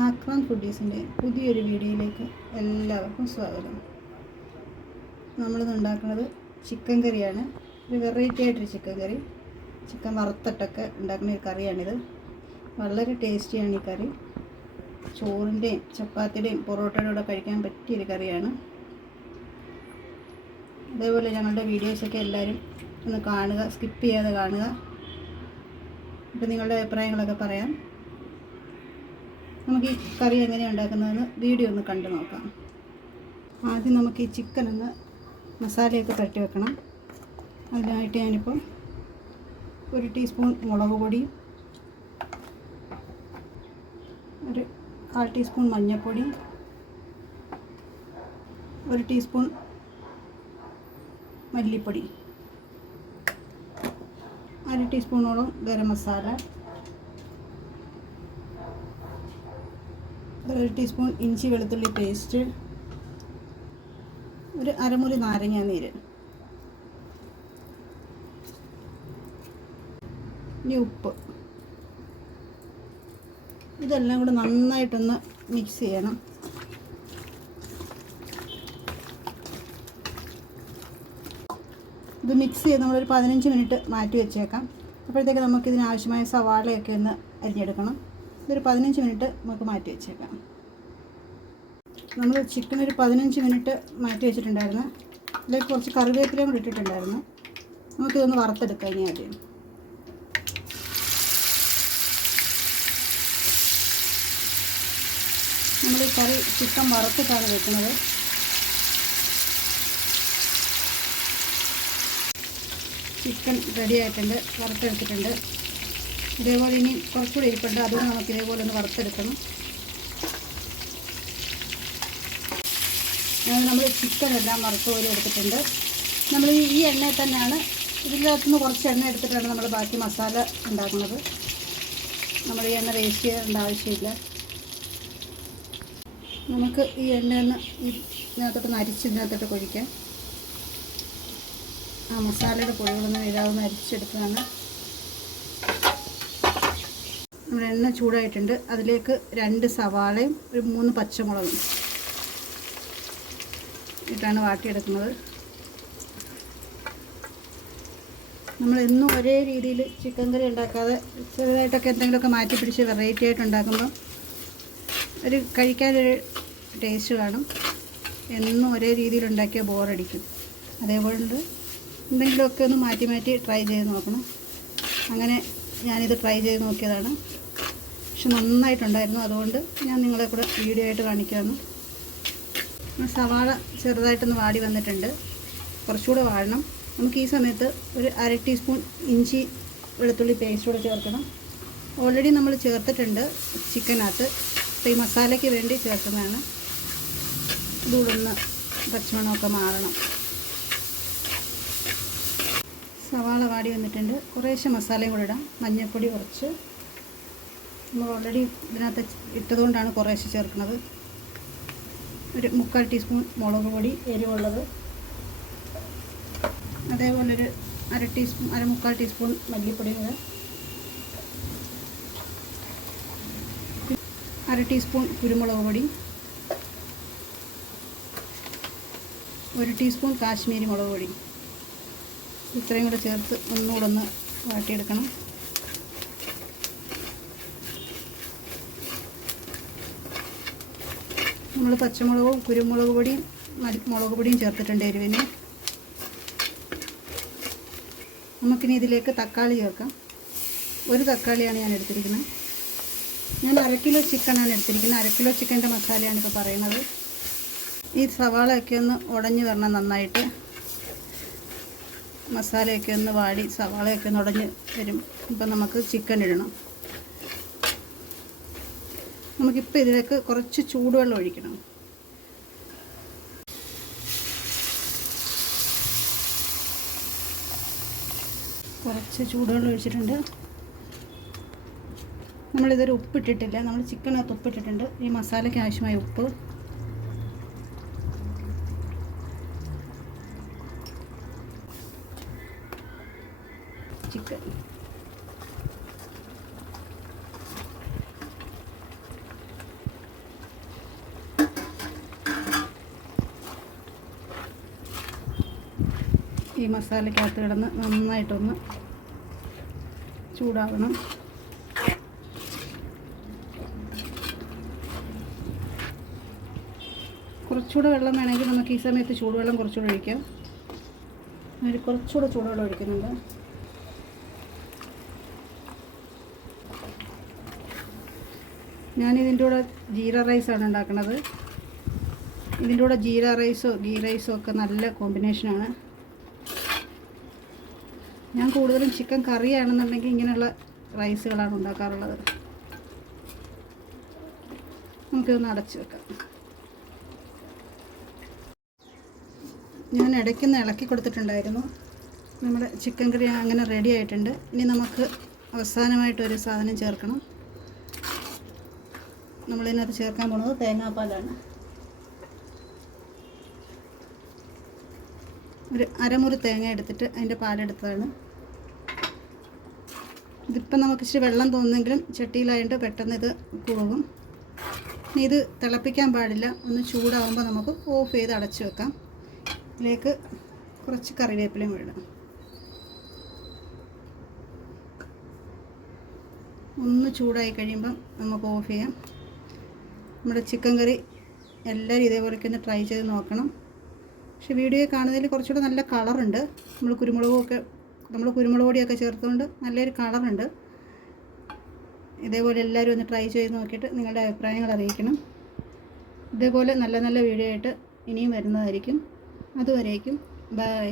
ആക്രാം ഫുഡീസിൻ്റെ പുതിയൊരു വീഡിയോയിലേക്ക് എല്ലാവർക്കും സ്വാഗതം. നമ്മളിന്ന് ഉണ്ടാക്കുന്നത് ചിക്കൻ കറിയാണ്. ഒരു വെറൈറ്റി ആയിട്ടൊരു ചിക്കൻ കറി, ചിക്കൻ വറുത്തിട്ടൊക്കെ ഉണ്ടാക്കുന്ന ഒരു കറിയാണിത്. വളരെ ടേസ്റ്റിയാണ് ഈ കറി. ചോറിൻ്റെയും ചപ്പാത്തിയുടെയും പൊറോട്ടയുടെ കൂടെ കഴിക്കാൻ പറ്റിയൊരു കറിയാണ്. അതേപോലെ ഞങ്ങളുടെ വീഡിയോസൊക്കെ എല്ലാവരും ഒന്ന് കാണുക, സ്കിപ്പ് ചെയ്യാതെ കാണുക. അപ്പോൾ നിങ്ങളുടെ അഭിപ്രായങ്ങളൊക്കെ പറയാം. നമുക്ക് ഈ കറി എങ്ങനെയാണ് ഉണ്ടാക്കുന്നതെന്ന് വീഡിയോ ഒന്ന് കണ്ടു നോക്കാം. ആദ്യം നമുക്ക് ഈ ചിക്കൻ ഒന്ന് മസാലയൊക്കെ പുരട്ടി വെക്കണം. അതിനായിട്ട് ഞാനിപ്പോൾ 1 ടീസ്പൂൺ മുളക് പൊടി, 1/4 ടീസ്പൂൺ മഞ്ഞൾപ്പൊടി, 1 ടീസ്പൂൺ മല്ലിപ്പൊടി, 1/2 ടീസ്പൂണോളം ഗരം മസാല, 1 ടീസ്പൂൺ ഇഞ്ചി വെളുത്തുള്ളി പേസ്റ്റ്, ഒരു അരമുറി നാരങ്ങ നീര്, ഇനി ഉപ്പ്. ഇതെല്ലാം കൂടെ നന്നായിട്ടൊന്ന് മിക്സ് ചെയ്യണം. ഇത് മിക്സ് ചെയ്ത് നമ്മളൊരു 15 മിനിറ്റ് മാറ്റി വെച്ചേക്കാം. അപ്പോഴത്തേക്ക് നമുക്കിതിനാവശ്യമായ സവാളയൊക്കെ ഒന്ന് അരിഞ്ഞെടുക്കണം. ഇതൊരു 15 മിനിറ്റ് നമുക്ക് മാറ്റി വെച്ചേക്കാം. നമ്മൾ ചിക്കൻ ഒരു 15 മിനിറ്റ് മാറ്റി വെച്ചിട്ടുണ്ടായിരുന്നു. ഇതിലേക്ക് കുറച്ച് കറിവേപ്പിലയും കൂടി ഇട്ടിട്ടുണ്ടായിരുന്നു. നമുക്കിതൊന്ന് വറുത്തെടുക്കാം. ഇനി ആദ്യം നമ്മൾ ഈ കറി ചിക്കൻ വറുത്തിട്ടാണ് വെക്കുന്നത്. ചിക്കൻ റെഡി ആയിട്ടുണ്ട്, വറുത്തെടുത്തിട്ടുണ്ട്. ഇതേപോലെ ഇനി കുറച്ചുകൂടി ഇരിപ്പുണ്ട്, അതുകൊണ്ട് നമുക്ക് ഇതേപോലെ ഒന്ന് വറുത്തെടുക്കണം. നമ്മൾ ചിക്കൻ എല്ലാം വറുത്ത് പോലെ എടുത്തിട്ടുണ്ട്. നമ്മൾ ഈ എണ്ണയിൽ തന്നെയാണ്, ഇതിനകത്തുനിന്ന് കുറച്ച് എണ്ണ എടുത്തിട്ടാണ് നമ്മൾ ബാക്കി മസാല ഉണ്ടാക്കുന്നത്. നമ്മൾ ഈ എണ്ണ വേസ്റ്റ് ചെയ്യേണ്ട ആവശ്യമില്ല. നമുക്ക് ഈ എണ്ണയൊന്ന് ഇതിനകത്തോട്ട് അരിച്ച് ഇതിനകത്തോട്ട് കൊഴിക്കാം. ആ മസാലയുടെ പൊടികളൊന്ന് വീഴാവുന്ന അരിച്ചെടുത്തതാണ്. നമ്മുടെ എണ്ണ ചൂടായിട്ടുണ്ട്. അതിലേക്ക് 2 സവാളയും ഒരു 3 പച്ചമുളകും ഇട്ടാണ് വാട്ടിയെടുക്കുന്നത്. നമ്മൾ എന്നും ഒരേ രീതിയിൽ ചിക്കൻ കറി ഉണ്ടാക്കാതെ ചെറുതായിട്ടൊക്കെ എന്തെങ്കിലുമൊക്കെ മാറ്റി പിടിച്ച് വെറൈറ്റി ആയിട്ട് ഉണ്ടാക്കുമ്പോൾ ഒരു കഴിക്കാനൊരു ടേസ്റ്റ് കാണും. എന്നും ഒരേ രീതിയിൽ ഉണ്ടാക്കിയാൽ ബോറടിക്കും. അതേപോലെ എന്തെങ്കിലുമൊക്കെ ഒന്ന് മാറ്റി മാറ്റി ട്രൈ ചെയ്ത് നോക്കണം. അങ്ങനെ ഞാനിത് ട്രൈ ചെയ്ത് നോക്കിയതാണ്. പക്ഷെ നന്നായിട്ടുണ്ടായിരുന്നു. അതുകൊണ്ട് ഞാൻ നിങ്ങളെ കൂടെ വീഡിയോ ആയിട്ട് കാണിക്കുകയാണ്. സവാള ചെറുതായിട്ടൊന്ന് വാടി വന്നിട്ടുണ്ട്. കുറച്ചുകൂടെ വാടണം. നമുക്ക് ഈ സമയത്ത് ഒരു 1/2 ടീസ്പൂൺ ഇഞ്ചി വെളുത്തുള്ളി പേസ്റ്റ് കൂടെ ചേർക്കണം. ഓൾറെഡി നമ്മൾ ചേർത്തിട്ടുണ്ട് ചിക്കനകത്ത്. അപ്പോൾ ഈ മസാലയ്ക്ക് വേണ്ടി ചേർക്കുന്നതാണ്. ഇതുകൂടെ ഒന്ന് പച്ചമണമൊക്കെ മാറണം. സവാള വാടി വന്നിട്ടുണ്ട്. കുറേശ്ശെ മസാലയും കൂടെ ഇടാം. മഞ്ഞൾപ്പൊടി കുറച്ച്, നമ്മൾ ഓൾറെഡി ഇതിനകത്ത് ഇട്ടതുകൊണ്ടാണ് കുറേശ്ശെ ചേർക്കുന്നത്. ഒരു 3/4 ടീസ്പൂൺ മുളക് പൊടി എരിവുള്ളത്, അതേപോലെ ഒരു 1/4 ടീസ്പൂൺ മല്ലിപ്പൊടി കൂടെ, 1/2 ടീസ്പൂൺ കുരുമുളക് പൊടി, 1 ടീസ്പൂൺ കാശ്മീരി മുളക് പൊടി. ഇത്രയും കൂടെ ചേർത്ത് ഒന്നുകൂടെ ഒന്ന് വാട്ടിയെടുക്കണം. നമ്മൾ പച്ചമുളകും കുരുമുളക് പൊടിയും മുളക് പൊടിയും ചേർത്തിട്ടുണ്ട് എരിവിന്. നമുക്കിനി ഇതിലേക്ക് തക്കാളി ചേർക്കാം. 1 തക്കാളിയാണ് ഞാൻ എടുത്തിരിക്കുന്നത്. ഞാൻ 1/2 കിലോ ചിക്കനാണ് എടുത്തിരിക്കുന്നത്. 1/2 കിലോ ചിക്കൻ്റെ മസാലയാണ് ഇപ്പോൾ പറയുന്നത്. ഈ സവാളയൊക്കെ ഒന്ന് ഉടഞ്ഞ് വരണം നന്നായിട്ട്. മസാലയൊക്കെ ഒന്ന് വാടി സവാളയൊക്കെ ഒന്ന് ഉടഞ്ഞ് വരും. ഇപ്പം നമുക്ക് ചിക്കൻ ഇടണം. നമുക്കിപ്പോൾ ഇതിലേക്ക് കുറച്ച് ചൂടുവെള്ളം ഒഴിക്കണം. കുറച്ച് ചൂടുവെള്ളം ഒഴിച്ചിട്ടുണ്ട്. നമ്മളിതൊരു ഉപ്പിട്ടിട്ടില്ല. നമ്മൾ ചിക്കനകത്ത് ഉപ്പിട്ടിട്ടുണ്ട്. ഈ മസാലയ്ക്ക് ആവശ്യമായ ഉപ്പ്, ചിക്കൻ ഈ മസാലയ്ക്കകത്ത് കിടന്ന് നന്നായിട്ടൊന്ന് ചൂടാവണം. കുറച്ചുകൂടെ വെള്ളം വേണമെങ്കിൽ നമുക്ക് ഈ സമയത്ത് ചൂടുവെള്ളം കുറച്ചുകൂടെ ഒഴിക്കാം. കുറച്ചുകൂടെ ചൂടുവെള്ളം ഒഴിക്കുന്നുണ്ട്. ഞാനിതിൻ്റെ കൂടെ ജീര റൈസാണ് ഉണ്ടാക്കുന്നത്. ഇതിൻ്റെ കൂടെ ജീര റൈസോ ഗീ റൈസോ ഒക്കെ നല്ല കോമ്പിനേഷനാണ്. ഞാൻ കൂടുതലും ചിക്കൻ കറിയാണെന്നുണ്ടെങ്കിൽ ഇങ്ങനെയുള്ള റൈസുകളാണ് ഉണ്ടാക്കാറുള്ളത്. നമുക്കിതൊന്ന് അടച്ച് വെക്കാം. ഞാൻ ഇടയ്ക്കൊന്ന് ഇളക്കി കൊടുത്തിട്ടുണ്ടായിരുന്നു. നമ്മുടെ ചിക്കൻ കറി അങ്ങനെ റെഡി ആയിട്ടുണ്ട്. ഇനി നമുക്ക് അവസാനമായിട്ടൊരു സാധനം ചേർക്കണം. നമ്മളിതിനകത്ത് ചേർക്കാൻ പോകുന്നത് തേങ്ങാപ്പാലാണ്. ഒരു അരമുറി തേങ്ങ എടുത്തിട്ട് അതിൻ്റെ പാലെടുത്തതാണ്. ഇതിപ്പം നമുക്ക് ഇച്ചിരി വെള്ളം തോന്നുന്നെങ്കിലും ചട്ടിയിലായിട്ട് പെട്ടെന്ന് ഇത് കുറുകും. ഇനി ഇത് തിളപ്പിക്കാൻ പാടില്ല. ഒന്ന് ചൂടാകുമ്പോൾ നമുക്ക് ഓഫ് ചെയ്ത് അടച്ചു വെക്കാം. ഇതിലേക്ക് കുറച്ച് കറിവേപ്പിലയും ഇടാം. ഒന്ന് ചൂടായി കഴിയുമ്പം നമുക്ക് ഓഫ് ചെയ്യാം. നമ്മുടെ ചിക്കൻ കറി എല്ലാവരും ഇതേപോലെയൊക്കെ ഒന്ന് ട്രൈ ചെയ്ത് നോക്കണം. പക്ഷേ വീഡിയോ കാണുന്നതിൽ കുറച്ചുകൂടെ നല്ല കളറുണ്ട്. നമ്മൾ കുരുമുളക് പൊടിയൊക്കെ ചേർത്തുകൊണ്ട് നല്ലൊരു കളറുണ്ട്. ഇതേപോലെ എല്ലാവരും ഒന്ന് ട്രൈ ചെയ്ത് നോക്കിയിട്ട് നിങ്ങളുടെ അഭിപ്രായങ്ങൾ അറിയിക്കണം. ഇതേപോലെ നല്ല നല്ല വീഡിയോ ആയിട്ട് ഇനിയും വരുന്നതായിരിക്കും. അതുവരേക്കും ബൈ.